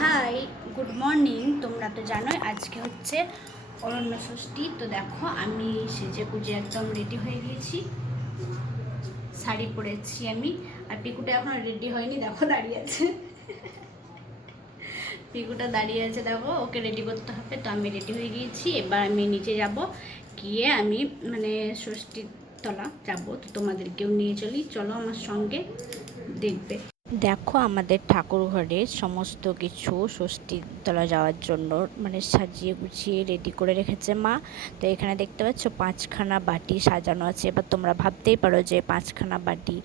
High, good morning. তোমরা তো জানোই, আজকে হচ্ছে অরণ্য ষষ্ঠী। তো দেখো, আমি সেজে গুজে একদম রেডি হয়ে গিয়েছি শাড়ি পরেছি আমি। আর পিকুটা এখনও রেডি হয়নি, দেখো দাঁড়িয়ে আছে। পিকুটা দাঁড়িয়ে আছে, দেখো, ওকে রেডি করতে হবে। তো আমি রেডি হয়ে গিয়েছি। এবার আমি নিচে যাব। গিয়ে আমি মানে ষষ্ঠীর তলা যাব। তো তোমাদেরকেও নিয়ে চলি। চলো আমার সঙ্গে দেখবে। দেখো আমাদের ঠাকুর ঘরে সমস্ত কিছু ষষ্ঠীর তলা যাওয়ার জন্য মানে সাজিয়ে গুছিয়ে রেডি করে রেখেছে মা। তো এখানে দেখতে পাচ্ছ পাঁচখানা বাটি সাজানো আছে। এবার তোমরা ভাবতেই পারো যে পাঁচখানা বাটি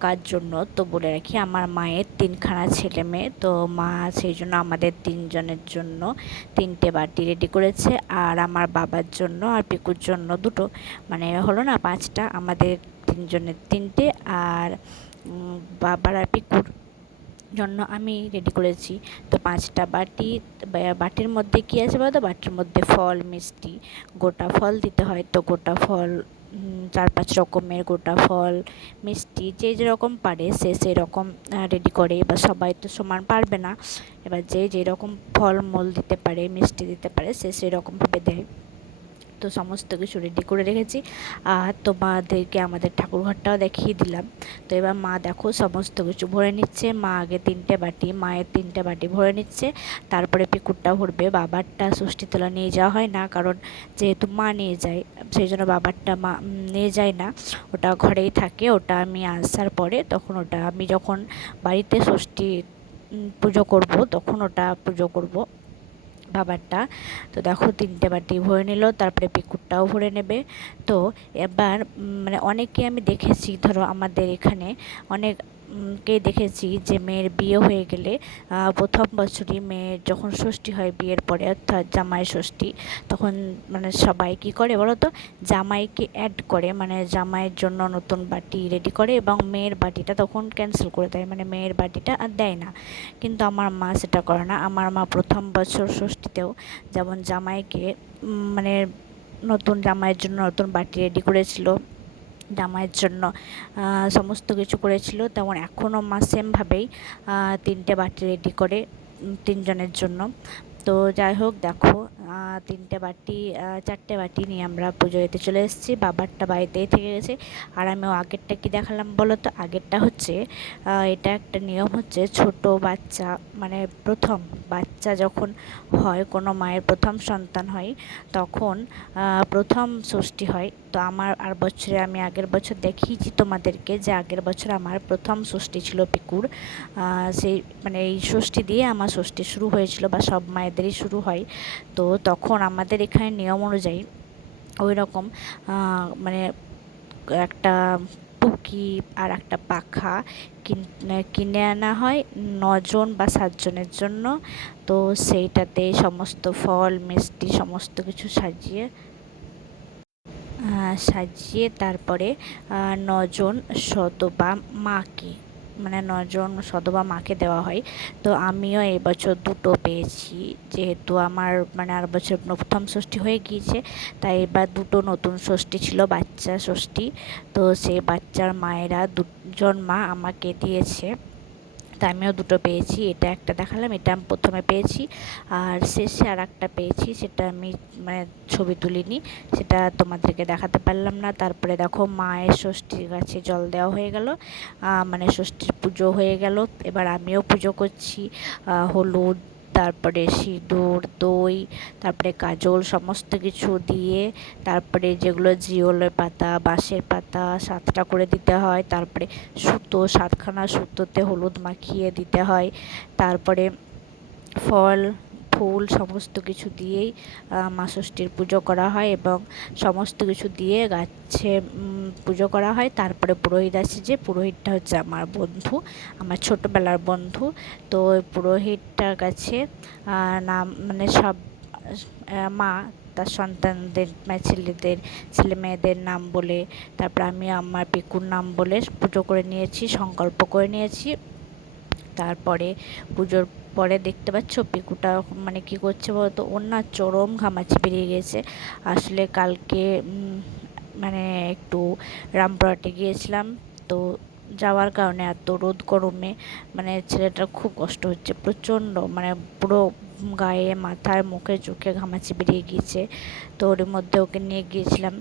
কার জন্য? তো বলে রাখি, আমার মায়ের তিনখানা ছেলে মেয়ে। তো মা সেই জন্য আমাদের তিনজনের জন্য তিনটে বাটি রেডি করেছে। আর আমার বাবার জন্য আর পিকুর জন্য দুটো। মানে হলো না, পাঁচটা। আমাদের তিনজনের তিনটে। আর বাবার পিকুর জন্য আমি রেডি করেছি। তো পাঁচটা বাটি বাটির মধ্যে কী আছে বলতো? বাটির মধ্যে ফল, মিষ্টি, গোটা ফল দিতে হয়। তো গোটা ফল চার পাঁচ রকমের গোটা ফল, মিষ্টি, যে যেরকম পারে সে সেই রকম রেডি করে। এবার সবাই তো সমান পারবে না। এবার যে যেরকম ফল মূল দিতে পারে, মিষ্টি দিতে পারে, সে সেরকমভাবে দেয়। তো সমস্ত কিছু রেডি করে রেখেছি। আর তো মাদেরকে আমাদের ঠাকুরঘরটাও দেখিয়ে দিলাম। তো এবার মা দেখো সমস্ত কিছু ভরে নিচ্ছে। মা আগে তিনটে বাটি, মায়ের তিনটে বাটি ভরে নিচ্ছে। তারপরে পিকুরটা ভরবে। বাবারটা ষষ্ঠীতলা নিয়ে যাওয়া হয় না, কারণ যেহেতু মা নিয়ে যায়, সেই জন্য বাবারটা মা নিয়ে যায় না। ওটা ঘরেই থাকে, ওটা আমি আসার পরে তখন ওটা আমি যখন বাড়িতে ষষ্ঠী পুজো করব, তখন ওটা পুজো করব। বাবারটা। তো দেখো, তিনটে বাটি ভরে নিল, তারপরে পিকুরটাও ভরে নেবে। তো এবার মানে অনেকে আমি দেখেছি, ধরো আমাদের এখানে অনেক কে দেখেছি যে মেয়ের বিয়ে হয়ে গেলে প্রথম বছরই মেয়ের যখন ষষ্ঠী হয় বিয়ের পরে, অর্থাৎ জামাই ষষ্ঠী, তখন মানে সবাই কী করে বলো তো জামাইকে অ্যাড করে মানে জামাইয়ের জন্য নতুন বাটি রেডি করে এবং মেয়ের বাটিটা তখন ক্যান্সেল করে দেয় মানে মেয়ের বাটিটা আর দেয় না। কিন্তু আমার মা সেটা করে না। আমার মা প্রথম বছর ষষ্ঠীতেও যেমন জামাইকে মানে নতুন জামাইয়ের জন্য নতুন বাটি রেডি করেছিল জামাইয়ের জন্য। সমস্ত কিছু করেছিল, তেমন এখনও মা সেমভাবেই তিনটে বাটি রেডি করে তিনজনের জন্য। তো যাই হোক, দেখো তিনটে বাটি চারটে বাটি নিয়ে আমরা পুজো দিতে চলে এসেছি। বাবারটা বাড়িতেই থেকে গেছে। আর আমিও আগেরটা কি দেখালাম বলো তো? আগেরটা হচ্ছে এটা একটা নিয়ম হচ্ছে ছোট বাচ্চা মানে প্রথম বাচ্চা যখন হয়, কোনো মায়ের প্রথম সন্তান হয়, তখন প্রথম ষষ্ঠী হয়। তো আমার আর বছরে আমি আগের বছর দেখিয়েছি তোমাদেরকে যে আগের বছর আমার প্রথম ষষ্ঠী ছিল পিকুর। সেই মানে এই ষষ্ঠী দিয়ে আমার ষষ্ঠী শুরু হয়েছিল বা সব মায়েদেরই শুরু হয়। তো তখন আমাদের এখানে নিয়ম অনুযায়ী ওই রকম মানে একটা টুকি আর একটা পাখা কিন- আনা হয় নজন বা সাতজনের জন্য। তো সেইটাতে সমস্ত ফল, মিষ্টি, সমস্ত কিছু সাজিয়ে সাজিয়ে তারপরে নজন শত বা মাকে মানে নজন সদবা মাকে দেওয়া হয়। তো আমিও এবছর দুটো পেয়েছি। যেহেতু আমার মানে আর বছর প্রথম ষষ্ঠী হয়ে গিয়েছে, তাই এবার দুটো নতুন ষষ্ঠী ছিল, বাচ্চা ষষ্ঠী। তো সেই বাচ্চার মায়েরা দুজন মা আমাকে দিয়েছে। তা আমিও দুটো পেয়েছি, এটা একটা দেখালাম, এটা আমি প্রথমে পেয়েছি, আর শেষে আর একটা পেয়েছি, সেটা আমি মানে ছবি তুলিনি, সেটা তোমাদেরকে দেখাতে পারলাম না, তারপরে দেখো মায়ের ষষ্ঠীর গাছে জল দেওয়া হয়ে গেল মানে ষষ্ঠীর পুজো হয়ে গেল, এবার আমিও পুজো করছি হলুদ তারপরে সিঁদুর, দই, তারপরে কাজল সমস্ত কিছু দিয়ে তারপরে যেগুলো জিওলের পাতা, বাঁশের পাতা সাতটা করে দিতে হয়। তারপরে সুতো, সাতখানা সুতোতে হলুদ মাখিয়ে দিতে হয়। তারপরে ফল ফুল সমস্ত কিছু দিয়েই মা ষষ্ঠীর পুজো করা হয় এবং সমস্ত কিছু দিয়ে গাছে পুজো করা হয়। তারপরে পুরোহিত আসে যে, পুরোহিতটা হচ্ছে আমার বন্ধু, আমার ছোটোবেলার বন্ধু। তো পুরোহিতটার কাছে নাম মানে সব মা, তার সন্তানদের, ছেলেদের, ছেলে মেয়েদের নাম বলে, তারপর আমি আমার পিকুর নাম বলে পুজো করে নিয়েছি, সংকল্প করে নিয়েছি। তারপরে পুজোর পরে দেখতে পাচ্ছ পিকুটা মানে কি করছে বলতো? ওর না চরম ঘামাচি বেরিয়ে গেছে। আসলে কালকে মানে একটু রামপুরহাটে গিয়েছিলাম। তো যাওয়ার কারণে এত রোদ গরমে মানে ছেলেটার খুব কষ্ট হচ্ছে। প্রচণ্ড মানে পুরো গায়ে, মাথার, মুখে, চোখে ঘামাচি বেরিয়ে গিয়েছে। তো ওর মধ্যে ওকে নিয়ে গিয়েছিলাম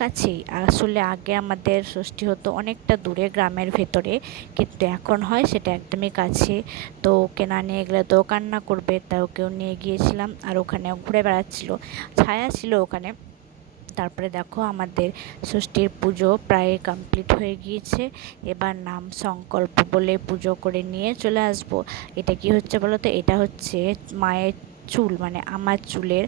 কাছেই। আসলে আগে আমাদের ষষ্ঠী হতো অনেকটা দূরে গ্রামের ভেতরে, কিন্তু এখন হয় সেটা একদমই কাছে। তো ওকে না নিয়ে গেলে তো কান্না করবে তা ওকেও নিয়ে গিয়েছিলাম। আর ওখানে ঘুরে বেড়াচ্ছিল, ছায়া ছিল ওখানে। তারপরে দেখো আমাদের ষষ্ঠীর পুজো প্রায় কমপ্লিট হয়ে গিয়েছে। এবার নাম সংকল্প বলে পুজো করে নিয়ে চলে আসব। এটা কি হচ্ছে বলো তো? এটা হচ্ছে মায়ের চুল মানে আমার চুলের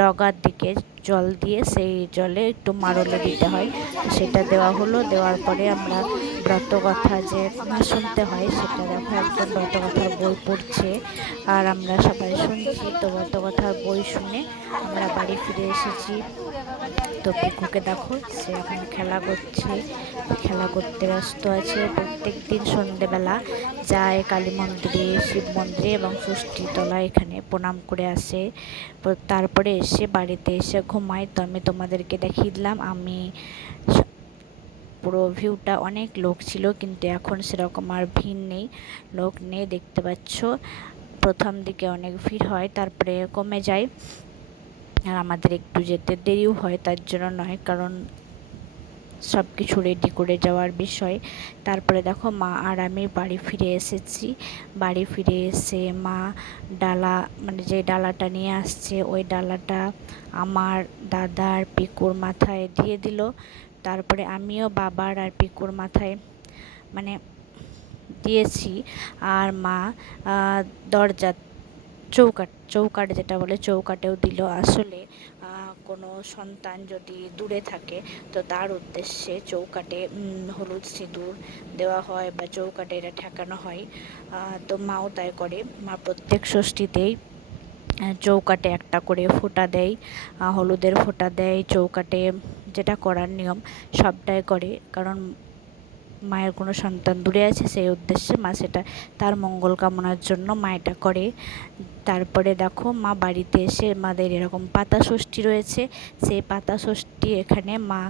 ডগার দিকে জল দিয়ে সেই জলে একটু মারলে দিতে হয়। সেটা দেওয়া হলো, দেওয়ার পরে আমরা ব্রতকথা যে শুনতে হয়, সেটা দেখো একজন ব্রতকথার বই পড়ছে। আর আমরা সবাই শুনছি, তো ব্রতকথার বই শুনে আমরা বাড়ি ফিরে এসেছি। তো পিকুকে দেখো, সে এখন খেলা করছে, খেলা করতে ব্যস্ত আছে। প্রত্যেক দিন সন্ধেবেলা যায় কালী মন্দিরে, শিব মন্দিরে এবং ষষ্ঠীতলা এখানে প্রণাম করে আসে। তারপরে এসে বাড়িতে এসে ঘুমায়। তো আমি তোমাদেরকে দেখিয়ে দিলাম, আমি পুরো ভিউটা অনেক লোক ছিল, কিন্তু এখন সেরকম আর ভিড় নেই। লোক নেই, দেখতে পাচ্ছ। প্রথম দিকে অনেক ভিড় হয়, তারপরে কমে যায়। আর আমাদের একটু যেতে দেরিও হয়, তার জন্য নয়, কারণ সব কিছু রেডি করে যাওয়ার বিষয়। তারপরে দেখো মা আর আমি বাড়ি ফিরে এসেছি। বাড়ি ফিরে এসে মা ডালা মানে যে ডালাটা নিয়ে আসছে, ওই ডালাটা আমার দাদার পিকুর মাথায় দিয়ে দিল। তারপরে আমিও বাবার আর পিকুর মাথায় মানে দিয়েছি। আর মা দরজা চৌকাট চৌকাট যেটা বলে, চৌকাটেও দিল। আসলে কোনো সন্তান যদি দূরে থাকে, তো তার উদ্দেশ্যে চৌকাটে হলুদ সিঁদুর দেওয়া হয় বা চৌকাটে এটা ঠেকানো হয়। তো মাও তাই করে। মা প্রত্যেক ষষ্ঠীতেই চৌকাটে একটা করে ফোঁটা দেয় হলুদের ফোঁটা দেয়, চৌকাটে যেটা করার নিয়ম সবটাই করে। কারণ মায়ের কোনো সন্তান দূরে আছে, সেই উদ্দেশ্যে মা সেটা তার মঙ্গল কামনার জন্য মা এটা করে। তারপরে দেখো মা বাড়িতে এসে মাদের এরকম পাতা ষষ্ঠী রয়েছে, সেই পাতা ষষ্ঠী এখানে মা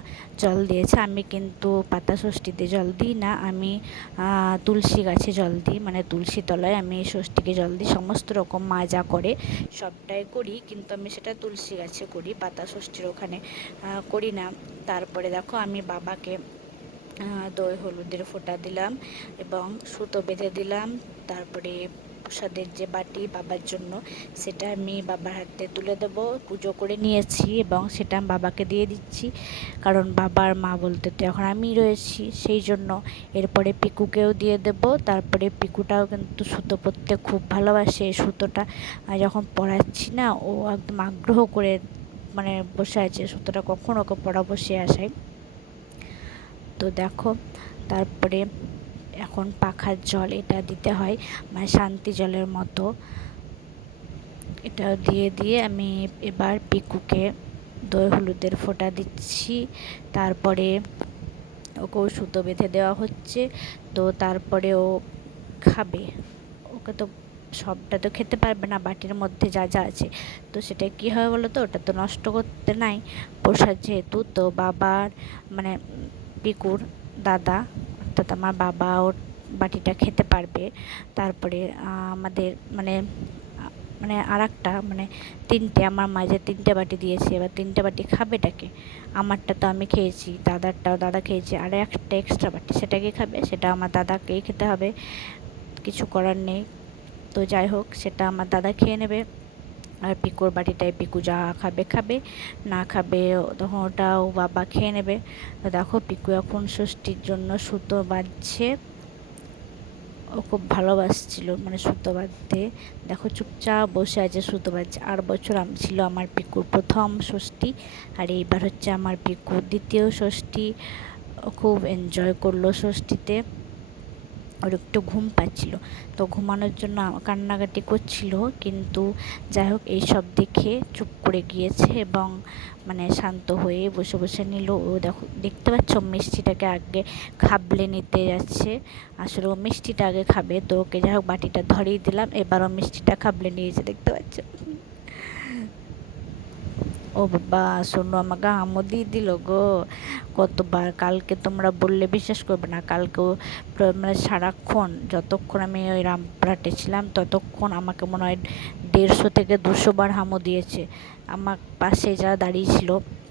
জল দিয়েছে। আমি কিন্তু পাতা ষষ্ঠীতে জল দিই না, আমি তুলসী গাছে জল দিই মানে তুলসী তলায় আমি ষষ্ঠীকে জল দিই। সমস্ত রকম মা যা করে সবটাই করি, কিন্তু আমি সেটা তুলসী গাছে করি, পাতা ষষ্ঠীর ওখানে করি না। তারপরে দেখো আমি বাবাকে দই, হলুদের ফোঁটা দিলাম এবং সুতো বেঁধে দিলাম। তারপরে প্রসাদের যে বাটি বাবার জন্য, সেটা আমি বাবার হাতে তুলে দেবো। পুজো করে নিয়েছি এবং সেটা আমি বাবাকে দিয়ে দিচ্ছি। কারণ বাবার মা বলতে তো এখন আমি রয়েছি, সেই জন্য এরপরে পিকুকেও দিয়ে দেব। তারপরে পিকুটাও কিন্তু সুতো পরতে খুব ভালোবাসে, সুতোটা যখন পরাচ্ছি না, ও একদম আগ্রহ করে মানে বসে আছে, সুতোটা কখন ওকে পড়াবো সে আশায়। তো দেখো, তারপরে এখন পাখার জল এটা দিতে হয় মানে শান্তি জলের মতো। এটা দিয়ে দিয়ে আমি এবার পিকুকে দই হলুদের ফোঁটা দিচ্ছি। তারপরে ওকেও সুতো বেঁধে দেওয়া হচ্ছে। তো তারপরে ও খাবে। ওকে তো সবটা তো খেতে পারবে না, বাটির মধ্যে যা যা আছে। তো সেটা কী হয় বলো তো? ওটা তো নষ্ট করতে নাই। প্রসাদ যেহেতু, তো বাবার মানে পিকুর দাদা, অর্থাৎ আমার বাবা ওর বাটিটা খেতে পারবে। তারপরে আমাদের মানে মানে আর একটা মানে তিনটে, আমার মাঝে তিনটে বাটি দিয়েছে, এবার তিনটে বাটি খাবেটাকে আমারটা তো আমি খেয়েছি, দাদারটাও দাদা খেয়েছে, আর একটা এক্সট্রা বাটি, সেটাকে খাবে, সেটা আমার দাদাকেই খেতে হবে, কিছু করার নেই। তো যাই হোক, সেটা আমার দাদা খেয়ে নেবে। আর পিকুর বাটিটায় পিকু যা খাবে খাবে। না খাবে তখন ওটাও বাবা খেয়ে নেবে। তো দেখো, পিকু এখন ষষ্ঠীর জন্য সুতো বাঁধছে। ও খুব ভালোবাসছিল মানে সুতো বাঁধতে। দেখো, চুপচাপ বসে আছে সুতো বাঁধছে। আর বছর ছিল আমার পিকুর প্রথম ষষ্ঠী, আর এইবার হচ্ছে আমার পিকুর দ্বিতীয় ষষ্ঠী। খুব এনজয় করল ষষ্ঠীতে। ওর একটু ঘুম পাচ্ছিল। তো ঘুমানোর জন্য কান্নাকাটি করছিল, কিন্তু যাই হোক এইসব দেখে চুপ করে গিয়েছে এবং মানে শান্ত হয়ে বসে বসে নিল। ও দেখো, দেখতে পাচ্ছ মিষ্টিটাকে আগে খাবলে নিতে যাচ্ছে। আসলে ও মিষ্টিটা আগে খাবে। তো ওকে যাই হোক বাটিটা ধরিয়ে দিলাম, এবার ও মিষ্টিটা খাবলে নিয়েছে দেখতে পাচ্ছ। ও বাবা শোনো, আমাকে হামো দিয়ে দিল গো। কতবার কালকে তোমরা বললে বিশ্বাস করবে না কালকেও মানে সারাক্ষণ, যতক্ষণ আমি ওই রামপুরহাটে ছিলাম, ততক্ষণ আমাকে মনে হয় দেড়শো থেকে দুশো বার হামো দিয়েছে। আমার পাশে যারা দাঁড়িয়ে ছিল,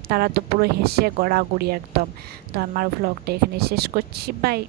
তারা তো পুরো হেসে গড়াগড়ি একদম। তো আমার ভ্লগটা এখানে শেষ করছি বাই